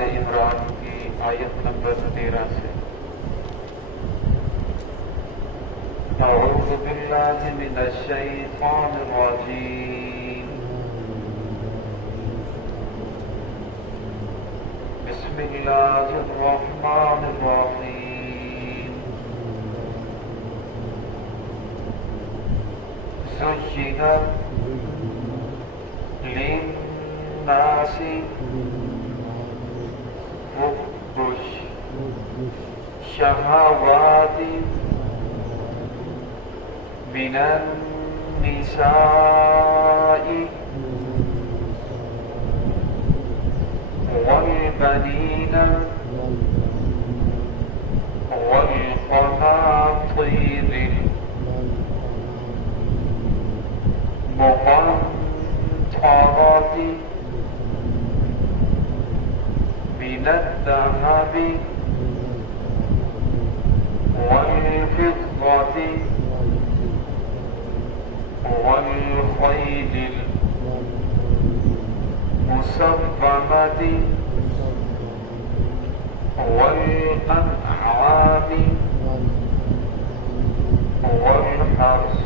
آل عمران کی آیت نمبر 13 سے۔ اعوذ باللہ من الشیطان الرجیم، بسم اللہ الرحمن الرحیم۔ زین للناس حب الشہوات من النساء والبنين والقناطير المقنطرة من الذهب والفضة والخيل المسومة والأنعام والحرث،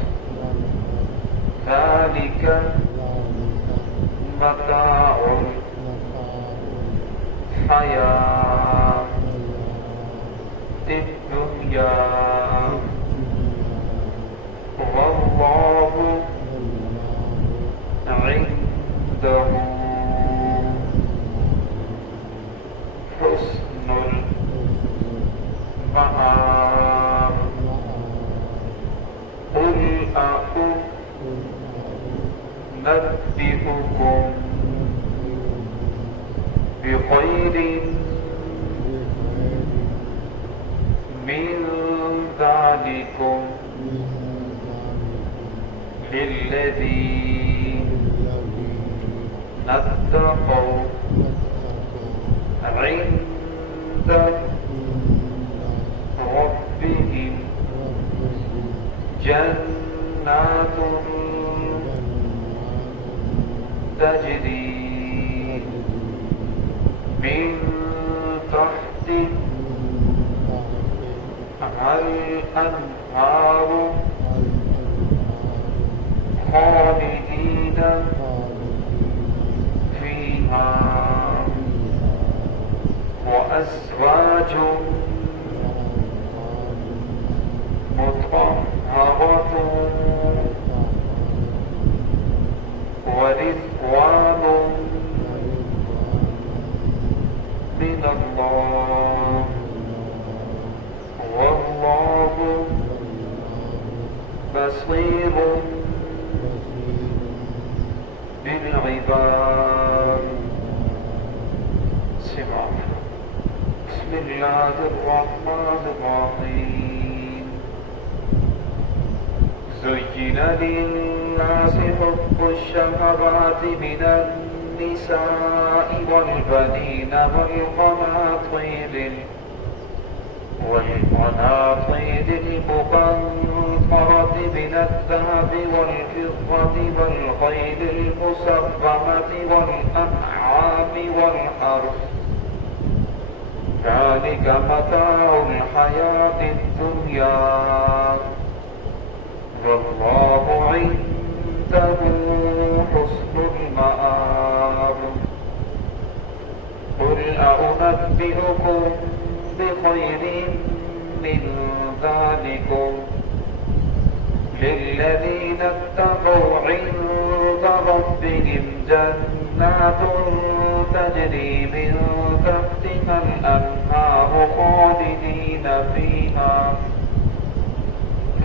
ذلك متاع الحياة الدنيا، والله عنده حسن المآب۔ قل أنبئكم بخير من ذلكم للذين اتقوا عند ربهم جنات تجري من تحتها الأنهار خالدين فيها، وأزواج مطهرة ورضوان من الله، والله بصير بالعباد۔ بسم اللہ الرحمن الرحیم۔ زين للناس حب الشهوات من النساء والبنين والقناطير المقنطرة من الذهب والفضة والخيل المسومة والأنعام والحرث، ذلك متاع الحياة الدنيا، والله عنده حسن المآب۔ قل أنبئكم بخير من ذلكم للذين اتقوا عند ربهم جنات تجري من تحتها الأنهار خالدين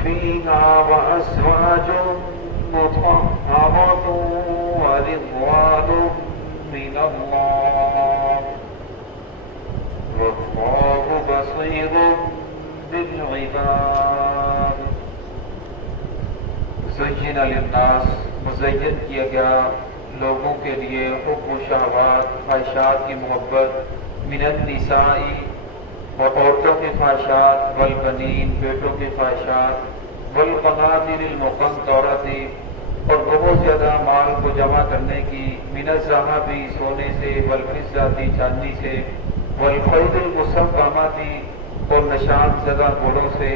فيها وأزواج مطهرة ورضوان من الله، والله بصير بالعباد۔ زين للناس، مزین کیا گیا لوگوں کے لیے حب و شہوات، خواہشات کی محبت، من النساء اور عورتوں کے خواہشات، والبنین بیٹوں کے خواہشات، والقناطر المقنطرۃ اور بہت زیادہ مال کو جمع کرنے کی، من الذہبی سونے سے، والفضہ چاندی سے، والخیل المسومۃ اور نشان زدہ گھوڑوں سے،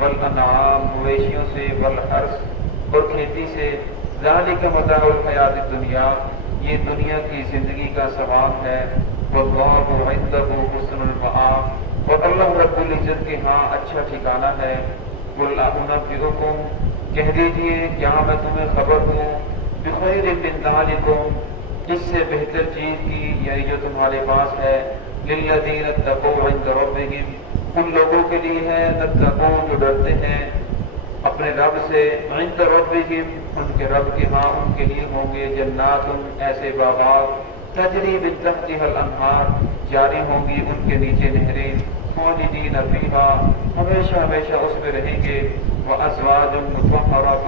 والانعام مویشیوں سے، والحرث اور کھیتی سے، ذالک متاع الحیات الدنیا یہ دنیا کی زندگی کا ثواب ہے، واللہ عندہ حسن المآب اور اللہ رب العزت کے ہاں اچھا ٹھکانہ ہے۔ قل انبئکم کہہ دیجئے کیا میں تمہیں خبر دوں، بخیر من ذالکم اس سے بہتر چیز کی، یعنی جو تمہارے پاس ہے، للذین اتقوا عند ربہم ان لوگوں کے لیے ہے اتقوا جو ڈرتے ہیں اپنے رب سے، عند ربہم ان کے رب کے ہاں ان کے لیے ہوں گے جنات ایسے باغات، تجری من تحتها الانہار جاری ہوں گی ان کے نیچے نہریں، خالدین فیہا ہمیشہ ہمیشہ اس میں رہیں گے، وازواج مطہرات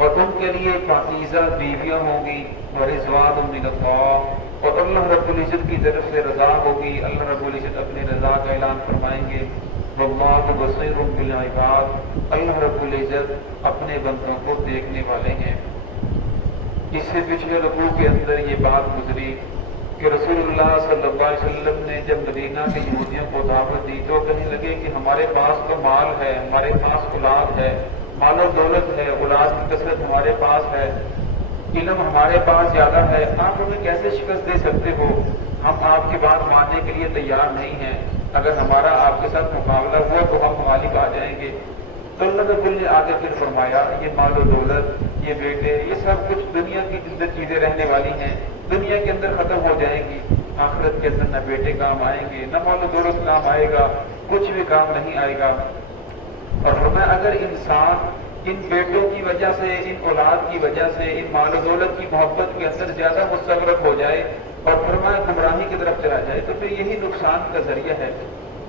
اور ان کے لیے پاکیزہ بیویاں ہوں گی، ورضوان من اللہ اور اللہ رب العزت کی طرف سے رضا ہوگی، اللہ رب العزت اپنی رضا کا اعلان فرمائیں گے، واللہ بصیر بالعباد اللہ رب العزت اپنے بندوں کو دیکھنے والے ہیں۔ اس سے پچھلے رکوع کے اندر یہ بات گزری کہ رسول اللہ صلی اللہ علیہ وسلم نے جب مدینہ کے یہودیوں کو دعوت دی تو کہنے لگے کہ ہمارے پاس تو مال ہے، ہمارے پاس اولاد ہے، مال و دولت ہے، اولاد کی کثرت ہمارے پاس ہے، علم ہمارے پاس زیادہ ہے، آپ ہمیں کیسے شکست دے سکتے ہو؟ ہم آپ کی بات ماننے کے لیے تیار نہیں ہیں، اگر ہمارا آپ کے ساتھ مقابلہ ہوا تو ہم غالب آ جائیں گے۔ تو اللہ رب نے آگے پھر فرمایا یہ مال و دولت، یہ بیٹے، یہ سب کچھ دنیا کی اندر چیزیں رہنے والی ہیں، دنیا کے اندر ختم ہو جائیں گی، آخرت کے اندر نہ بیٹے کام آئیں گے، نہ مال و دولت کام آئے گا، کچھ بھی کام نہیں آئے گا۔ اور فرمایا اگر انسان ان بیٹوں کی وجہ سے، ان اولاد کی وجہ سے، ان مال و دولت کی محبت کے اندر زیادہ مستغرق ہو جائے اور فرمایا گمراہی کی طرف چلا جائے تو پھر یہی نقصان کا ذریعہ ہے۔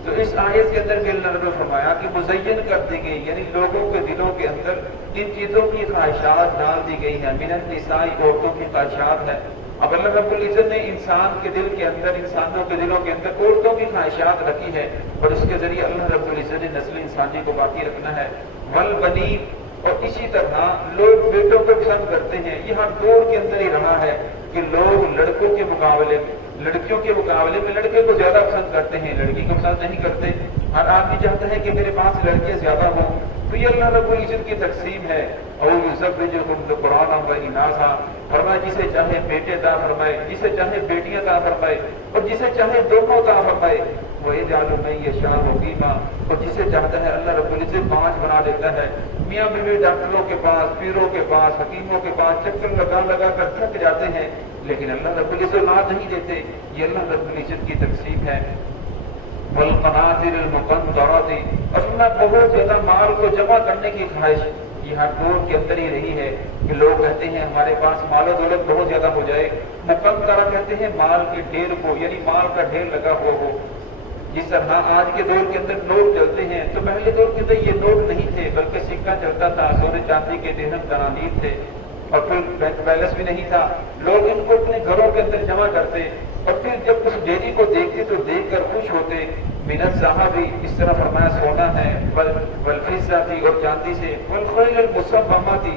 تو اس آیت کے اندر بھی اللہ نے فرمایا کہ مزین کر دی گئی، یعنی لوگوں کے دلوں کے اندر ان چیزوں کی خواہشات ڈال دی گئی ہیں، من النساء عورتوں کی خواہشات ہے۔ اب اللہ رب العزت نے انسان کے دل کے اندر، انسانوں کے دلوں کے اندر عورتوں کی خواہشات رکھی ہے اور اس کے ذریعے اللہ رب العزت نے نسل انسانی کو باقی رکھنا ہے۔ والبنین اور اسی طرح لوگ بیٹوں کو پسند کرتے ہیں، یہ ہر دور کے اندر ہی رہا ہے کہ لوگ لڑکوں کے مقابلے لڑکیوں کے مقابلے میں لڑکے کو زیادہ پسند کرتے ہیں، لڑکی کو پسند نہیں کرتے۔ ہر آدمی چاہتا ہے کہ میرے پاس لڑکیاں زیادہ ہوں، تو یہ اللہ رب العزت کی تقسیم ہے۔ اور یزوجکم ذکرانا و اناثا فرمائے جسے چاہے بیٹے عطا فرمائے، جسے چاہے بیٹیاں عطا فرمائے اور جسے چاہے دونوں عطا فرمائے، وَيَجْعَلُ مَن يَشَاءُ عَقِيمًا اور جسے چاہتا ہے اللہ رب العزت پانچ بنا دیتا ہے۔ میاں بیوی ڈاکٹروں کے پاس، پیروں کے پاس، حکیموں کے پاس چکر لگا لگا کر تھک جاتے ہیں، لیکن اللہ رب العزت اولاد نہیں دیتے، یہ اللہ رب العزت کی تقسیم ہے۔ والقناطر المقنطرۃ اور بہت زیادہ مال کو جمع کرنے کی خواہش یہ ہر دور کے اندر ہی رہی ہے کہ لوگ کہتے ہیں ہمارے پاس مال و دولت بہت زیادہ ہو جائے۔ مقنطرہ کہتے ہیں مال کے ڈھیر کو، یعنی مال کا ڈھیر لگا ہوا ہو۔ جس طرح آج کے دور کے اندر نوٹ چلتے ہیں تو پہلے دور کے اندر یہ نوٹ نہیں تھے بلکہ سکہ چلتا تھا، سونے چاندی کے درہم دنانیر تھے اور پھر بینک بیلنس بھی نہیں تھا، لوگ ان کو اپنے گھروں کے اندر جمع کرتے اور پھر جب اس ڈیری کو دیکھتے تو دیکھ کر خوش ہوتے۔ من الذہب اس طرح فرمایا سونا ہے، والفضہ اور چاندی سے، والخیل المسومۃ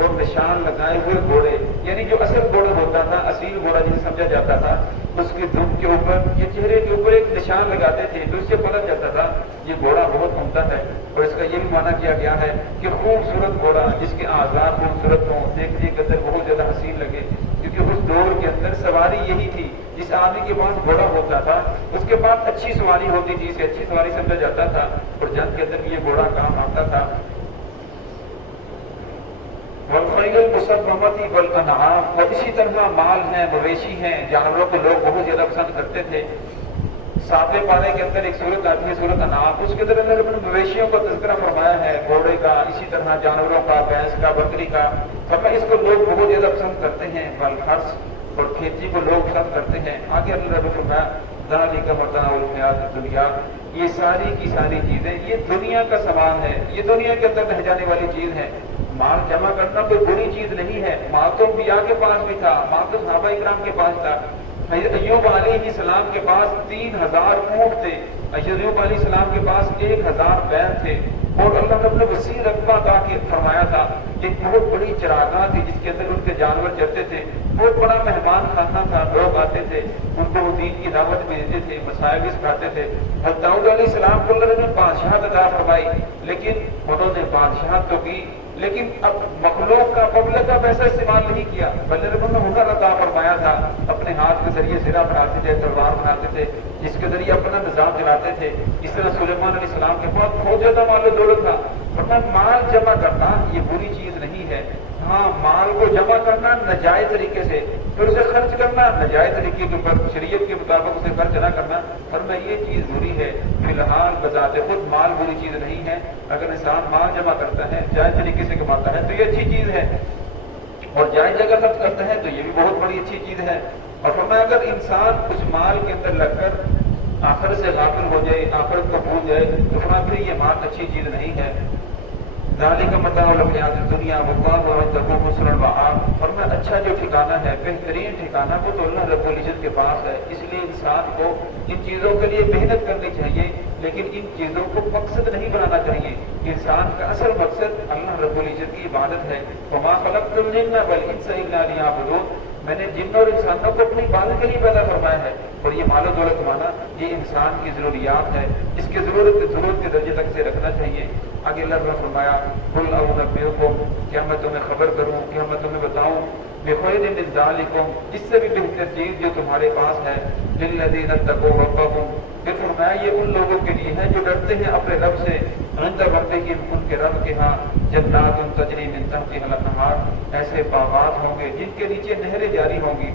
اور نشان لگائے ہوئے گھوڑے، یعنی جو اصل گھوڑا ہوتا تھا، اصیل گھوڑا جسے سمجھا جاتا تھا، اس کے دم کے اوپر یہ چہرے کے اوپر ایک نشان لگاتے تھے تو اس سے پتہ چلتا تھا یہ گھوڑا بہت عمدہ ہے۔ اور اس کا یہ بھی معنی کیا گیا ہے کہ خوبصورت گھوڑا جس کے اعضاء خوبصورت ہوں، دیکھنے کے اندر بہت زیادہ حسین لگے، کیونکہ اس دور کے اندر سواری یہی تھی، جس آدمی کے پاس گھوڑا ہوتا تھا اس کے پاس اچھی سواری ہوتی تھی، اسے اچھی سواری سمجھا جاتا تھا اور جنگ کے اندر بھی یہ گھوڑا کام آتا تھا۔ والخیل المسومۃ والانعام اور اسی طرح مال ہیں، مویشی ہیں، جانوروں کو لوگ بہت زیادہ پسند کرتے تھے۔ ساتویں پارے کے اندر ایک سورت آتی ہے سورت انعام، اس کے اندر اللہ نے مویشیوں کا تذکرہ فرمایا ہے، گھوڑے کا، اسی طرح جانوروں کا، بھینس کا، بکری کا، فرمایا اس کو لوگ بہت زیادہ پسند کرتے ہیں۔ والحرث اور کھیتی کو لوگ پسند کرتے ہیں۔ آگے اللہ نے فرمایا ذالک متاع الحیات الدنیا یہ ساری کی ساری چیزیں یہ دنیا کا سامان ہے، یہ دنیا کے اندر رہ جانے والی چیز ہے۔ مال جمع کرنا کوئی بری چیز نہیں ہے، مال تو انبیاء کے پاس بھی تھا، مال تو صحابہ اکرام کے پاس تھا۔ ایوب علیہ السلام کے پاس 3000 اونٹ تھے، ایوب علیہ السلام کے پاس 1000 بیل تھے، اور اللہ رب نے وسیع رقبہ عطا فرمایا تھا، ایک بہت بڑی چراگاہ تھی جس کے اندر ان کے جانور چرتے تھے، بہت بڑا مہمان خانہ تھا، لوگ آتے تھے، ان کو وہ دین کی دعوت بھی دیتے تھے، مسائل بھی سکھاتے تھے۔ حضرت داؤد علیہ السلام کو اللہ نے بادشاہت عطا فرمائی، لیکن انہوں نے بادشاہت تو کی، لیکن اب مخلوق کا پبلک کا پیسہ استعمال نہیں کیا، بلکہ رب نے ہنر عطا فرمایا تھا، اپنے ہاتھ کے ذریعے زرہ بناتے تھے، تلوار بناتے تھے، جس کے ذریعے اپنا نظام چلاتے تھے۔ اس طرح سلیمان علیہ السلام کے پاس بہت زیادہ مال و دولت تھا، فرمایا مال جمع کرنا یہ بری چیز نہیں ہے، ہاں مال کو جمع کرنا ناجائز طریقے سے، پھر اسے خرچ کرنا ناجائز طریقے کے اوپر، شریعت کے مطابق اسے خرچ نہ کرنا، فرمایا یہ چیز بری ہے۔ فی الحال بذات خود مال بری چیز نہیں ہے، اگر انسان مال جمع کرتا ہے، جائز طریقے سے کماتا ہے تو یہ اچھی چیز ہے، اور جائز جگہ خرچ کرتا ہے تو یہ بھی بہت بڑی اچھی چیز ہے۔ اور فرمایا اگر انسان اس مال کے اندر لگ کر آخرت سے غافل ہو جائے، آخرت کو بھول جائے تو فرمایا پھر یہ مال اچھی چیز نہیں ہے۔ ذالک متاع الحیات الدنیا واللہ عنده حسن المآب، فرمایا اچھا جو ٹھکانہ ہے، بہترین ٹھکانہ وہ تو اللہ رب العزت کے پاس ہے، اس لیے انسان کو ان چیزوں کے لیے محنت کرنی چاہیے، لیکن ان چیزوں کو مقصد نہیں بنانا چاہیے۔ انسان کا اصل مقصد اللہ رب العزت کی عبادت ہے۔ وما خلقت الجن والانس الا لیعبدون، میں نے جن اور انسانوں کو اپنی عبادت کے لیے پیدا فرمایا ہے، اور یہ مال و دولت کمانا یہ انسان کی ضروریات ہے، اس کی ضرورت کے درجے تک سے رکھنا چاہیے۔ آگے اللہ نے فرمایا قل انبئکم، کیا میں تمہیں خبر کروں، کیا میں تمہیں بتاؤں، بخیر من ذالکم، اس سے بھی بہتر چیز جو تمہارے پاس ہے، للذین اتقوا ربہم، پھر فرمایا یہ ان لوگوں کے لیے ہے جو ڈرتے ہیں اپنے رب سے، عند ربہم، ان کے رب کے ہاں، جنات تجری من تحتها الانہار، ایسے باغات ہوں گے جن کے نیچے نہریں جاری ہوں گی۔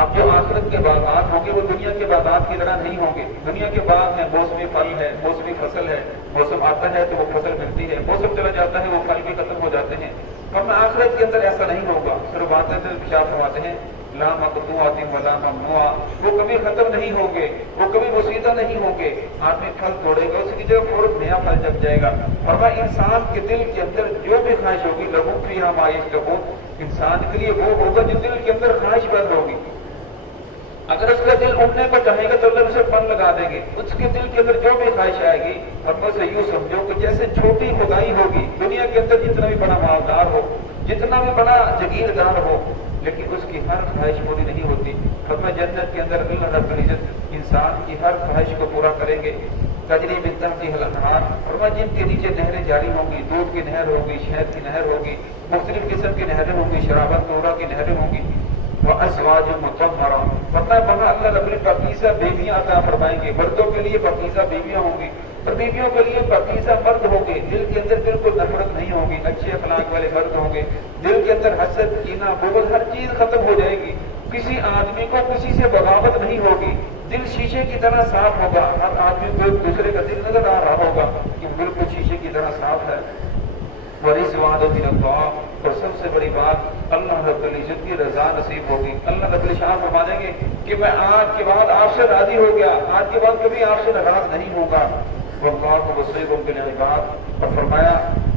اب جو آخرت کے باغات ہوں گے وہ دنیا کے باغات کی طرح نہیں ہوں گے۔ دنیا کے باغ میں موسمی پھل ہے، موسمی فصل ہے، موسم آتا ہے تو وہ فصل ملتی ہے، موسم چلا جاتا ہے وہ پھل بھی ختم ہو جاتے ہیں، ورنہ آخرت کے اندر ایسا نہیں ہوگا۔ صرف آتے ہیں پیشاب فرماتے ہیں لا مقطوعۃ ولا ممنوع، وہ کبھی ختم نہیں ہوں گے، وہ کبھی بوسیدہ نہیں ہوں گے۔ آدمی پھل توڑے گا، اس کی جگہ فوراً نیا پھل جم جائے گا، ورنہ انسان کے دل کے اندر جو بھی خواہش ہوگی، لوگوں کی ہم آئش کہو، انسان کے لیے وہ ہوگا جو دل کے اندر خواہش بند ہوگی۔ اگر اس کا دل اٹھنے کو چاہے گا تو اللہ اسے پن لگا دیں گے، اس کے دل کے اندر جو بھی خواہش آئے گی، ہم سے یوں سمجھو کہ جیسے چھوٹی خدائی ہوگی، دنیا کے اندر جتنا بھی بڑا مالدار ہو، جتنا بھی بڑا جگیردار ہو، لیکن اس کی ہر خواہش پوری نہیں ہوتی۔ فرمایا جنت کے اندر اللہ رب العزت انسان کی ہر خواہش کو پورا کریں گے۔ تجری من تحتها الانہار، فرمایا جن کے نیچے نہریں جاری ہوں گی، دودھ کی نہر ہوگی، شہد کی نہر ہوگی، مختلف قسم کی نہریں ہوں گی، شرابت طہورہ کی نہریں ہوں گی، وازواج مطہرہ، فرمایا وہاں اللہ رب العزت پاکیزہ بیویاں عطا فرمائیں گے، مردوں کے لیے پاکیزہ بیویاں ہوں گی، اور بیویوں کے لیے پاکیزہ مرد ہوں گے، دل کے اندر بالکل نفرت نہیں ہوگی، اچھے اخلاق والے مرد ہوں گے، دل کے اندر حسد، کینہ، بغض، ہر چیز ختم ہو جائے گی، کسی آدمی کو کسی سے بغاوت نہیں ہوگی، دل شیشے کی طرح صاف ہوگا، ہر آدمی کو ایک دوسرے کا دل نظر آ رہا ہوگا کہ بالکل شیشے کی طرح صاف ہے۔ ورضوان من اللہ، اور سب سے بڑی بات اللہ رب العزت کی رضا نصیب ہوگی۔ اللہ رب العزت فرما دیں گے کہ میں آج کے بعد آپ سے راضی ہو گیا، آج کے بعد کبھی آپ سے ناراض نہیں ہوگا۔ واللہ بصیر بالعباد، اور فرمایا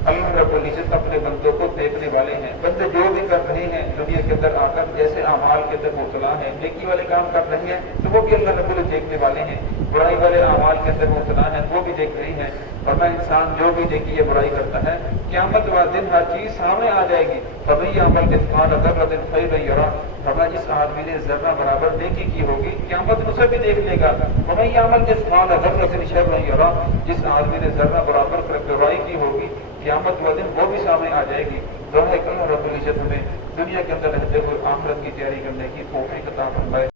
اللہ رب العزت اپنے بندوں کو دیکھنے والے ہیں، بندے جو بھی کر رہے ہیں دنیا کے اندر آ کر، جیسے اعمال کے اندر مبتلا ہے، نیکی والے کام کر رہے ہیں تو وہ بھی اللہ رب العزت دیکھنے والے ہیں، برائی والے اعمال کے اندر مبتلا ہیں وہ بھی دیکھ رہے ہیں۔ فرمایا انسان جو بھی نیکی یا برائی کرتا ہے، قیامت والے دن ہر چیز سامنے آ جائے گی۔ فَمَن يَعْمَلْ مِثْقَالَ ذَرَّةٍ خَيْرًا يَرَهُ، فرمایا جس آدمی نے ذرہ برابر نیکی کی ہوگی قیامت اسے بھی دیکھ لے گا۔ وَمَن يَعْمَلْ مِثْقَالَ ذَرَّةٍ شَرًّا يَرَهُ، جس آدمی نے ذرہ برابر برائی کی ہوگی قیامت والے دن وہ بھی سامنے آ جائے گی۔ دعا ہے کہ اللہ رب العزت ہمیں دنیا کے اندر رہتے ہوئے آخرت کی تیاری کرنے کی توفیق عطا فرمائے۔